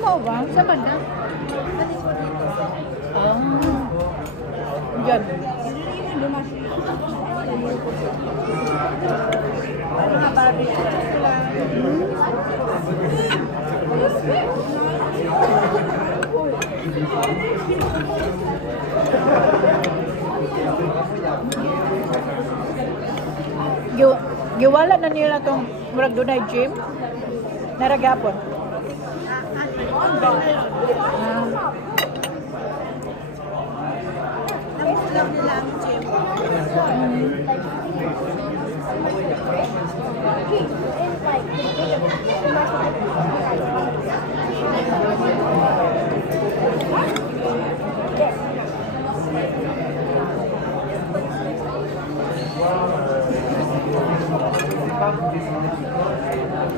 mo ba? Sa banda? Diyan. Mga Barbie sila. Giwala na nila tong murag dunay gym. Naragapon. Namulang nila ang gym.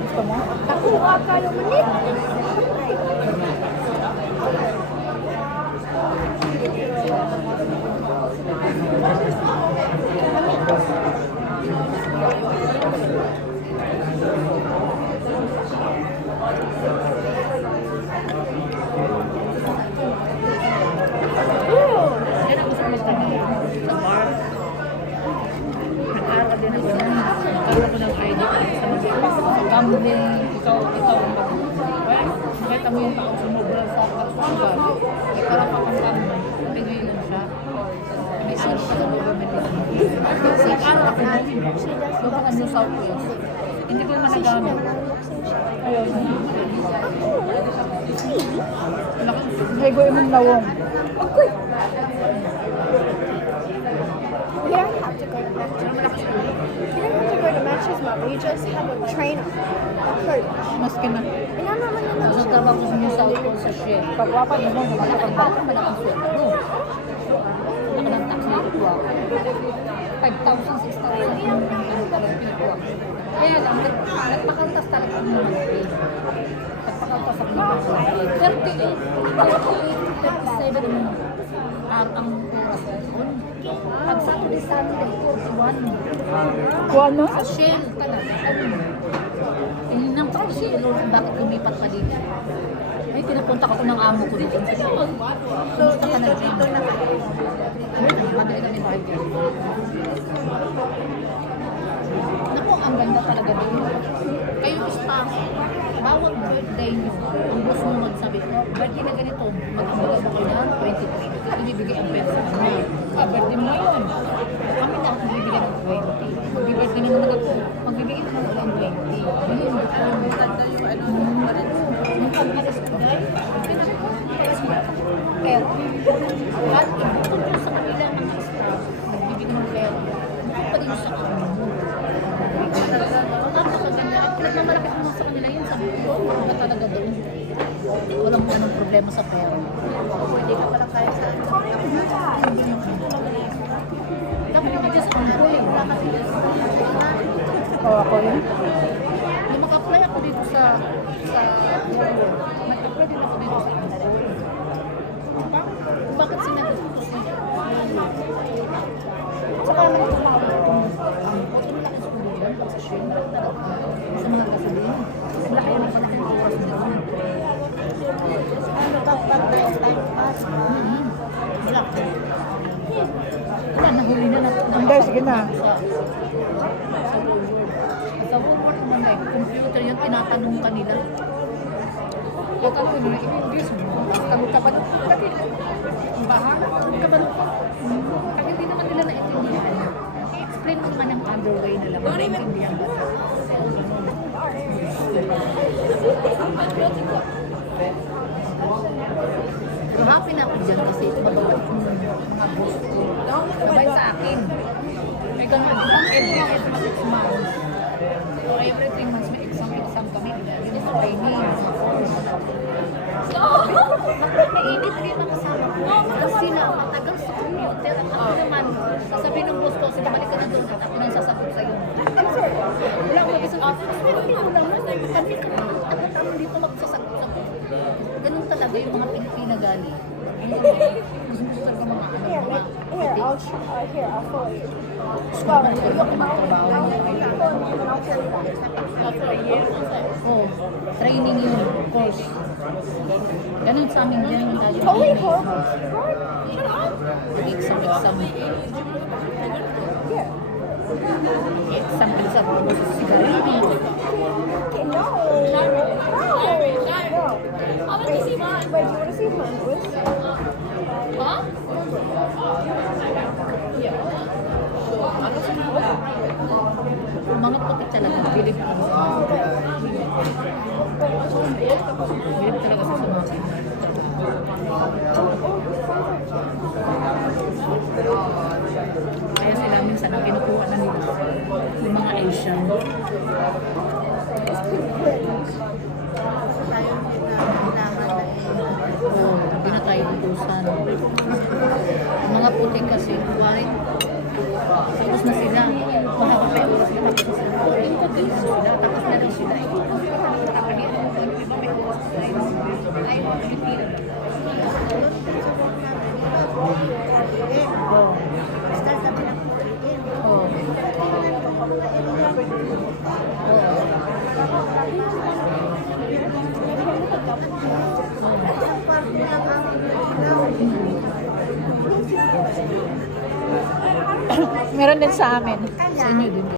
Gusto mo? Nakuha ka naman eh. Yan ang gusto ko magtanong. Sa bar. Nag-aaral din ako nun. Nagkaroon ako ng ID sa mga gambling. Ikaw ang nakita mo yung tao sumobra sa pagsusugal. Nagkaroon ka ng gambling. Napigilan siya. May ano pa sa government. Nag-aaral ako nun. Doon ka New South Wales. Hindi ko naman nagamit. Ayaw mo. Malaking Ay, go imong nawong. Okay. You don't have to go to matches. You don't have to go to matches, Mom. You just have a trainer, a coach. Maski na. Inanaman na lang Nasa siya. trabaho ko sa New South Wales sa chef. Pagwapa mo mo. Malaking sweldo. Laki ng tax na ito ako. 5,000, 6,000 yung talagang pinagawa. Kaya lang, nagpakaltas talaga ako ng monthly. Nagpakaltas ako ng monthly. 38, 37 ang oras doon. Pag Saturday, Sunday, 41. Kuha no? Sa Shell talaga. Nang pa ko si Lord, bakit lumipat pa dito? Ay, pinapunta ko ng amo ko dito. So, dito na kayo. Madali kami burger. Naku, ang ganda talaga din. Kayo staff, bawat birthday nyo, ang gusto mo magsabi, birthday na ganito, mag-ambaga mo kayo na 23. Ibibigay ang pera sa kanya. Birthday mo yun. Kami na ako bibigyan ng 20. Mag-birthday na naman ako, magbibigay na naman ng 20. Yun yung ganda yung yung pag-alis ko dahil, pero, at ibutod yun sa kanila ng staff, nagbibigay ng pera, bukod pa din sa kanya mo. Napakaganda. At pinagmamalaki ko sa kanila yun, sabi ko, wala talaga doon. Walang anong problema sa pera. Pwede ka pala kaya sa Dapat naman dyan sa ano eh. O, ako yun. Nung maka-apply ako dito sa nag-apply din ako dito sa bakit sinagot ko siya? Tsaka naman Sa Shell, sa mga gasolina. Ang laki naman pala ng oras nila. ano ka pag time pass. Wala. Wala, nahuli na Hindi, sige na. Sa Walmart naman eh, computer yun, tinatanong ka nila. Tatanong nila, in-English mo. Tanong ka ba? Bahala, ka ba? Kasi hindi naman nila naintindihan. I-explain mo naman ang underway na lang. Naintindihan ba? So happy na ako dyan kasi mabawal ko mga boss ko. Sabay sa akin. May ganun. Every 6 months. So every 3 months may exam kami. Yun is training. Mainit rin ang kasama ko. Kasi na matagal sa computer. At ako naman, sasabihin ng boss ko, sige balik ka na doon at ako nang sasagot sa'yo. Wala ko mag-isang office. Hindi ko lang. Kami ka pa. Tagal dito magsasagot. Ganun talaga yung mga Pilipina gali. Gusto talaga mga ano mga Here, I'll show you. Gusto ko ayoko magtrabaho. I'll tell you that. Oh, training yun, course. Ganun sa amin dyan yung tayo. Holy hope. Shut up. Exam. Yeah. Exam sa mga sigarilyo. Okay, no. No. Wait, do you want to see Mongoose? Ha? Mga puti talaga, bilib ako. Bilib talaga sa sumakit. Kaya sila minsan ang kinukuha na nila yung mga Asian. Oo, hindi na tayo utusan. Mga puti kasi, white. Tapos na sila. Mahaba pa yung oras na tapos na sila. Ayun ko, ganyan sila. Tapos na rin sila. Nakakagyan. Iba may oras na sila. Ay, Pilipino. Oo. Oo. Meron din sa amin. Sa inyo din.